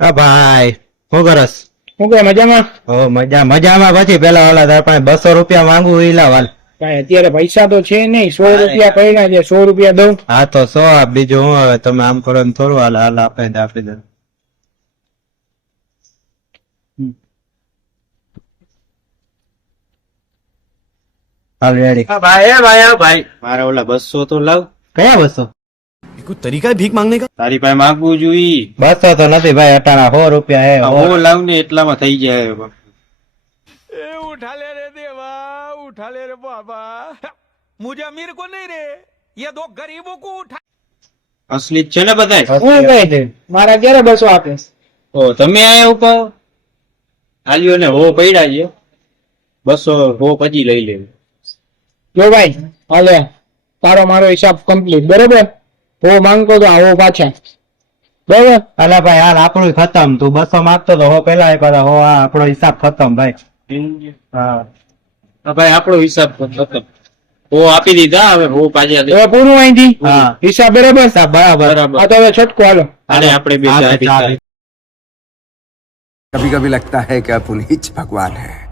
આ ભાઈ શું કરસ? શું કે મજામાં? મજામાં. પછી પેલા વાળા તાર પાસે 200 રૂપિયા માંગુ ઈલા વાલ. કાંઈ અત્યારે પૈસા તો છે નહીં. 100 રૂપિયા પડ્યા છે. 100 રૂપિયા દઉં? હા તો 100 આપ. બીજું હું હવે તમે આમ કરો ને થોડું હાલ આપી દે. હાલ રેડી. ભાઈ મારે ઓલા 200 તો લાવ. કયા 200? कुछ तरीका है भीख मांगने का? તારી પાસે માંગવું જોઈએ. 200 તો નથી ભાઈ, અટાણા 100 રૂપિયા હે. હું લાવ ને એટલામાં થઈ જાય. उठा ले रे देवा, उठा ले रे बाबा, मुझे अमीर को नहीं रे, ये दो गरीबों को उठा। અસલી જ છે ને બધાય? હું કહી દે મારા ક્યારે 200 આપે? ઓ તમે આયા ઉપર આલ્યો ને હો પડ્યા છે 200 હો પછી લઈ લે. જો ભાઈ હાલે તારો મારો હિસાબ કમ્પ્લીટ. બરોબર? હું માંગતો તો આવો પાછા. બરોબર? અલા ભાઈ હાલ આપણું ખતમ. તું 200 માંગતો તો હો પેલા આપ્યા હો. આ આપણો હિસાબ ખતમ ભાઈ. હા ભાઈ આપણો હિસાબ ખતમ. હો આપી દીધા, હવે હો પાછા દે. હવે પૂરું અહીંથી હા. હિસાબ બરાબર? હિસાબ બરાબર. બરાબર. આ તો હવે છટકો હાલો. અને આપણે બે હા, ચા પીતા. कभी कभी लगता है कि आप उन्हीं भगवान है.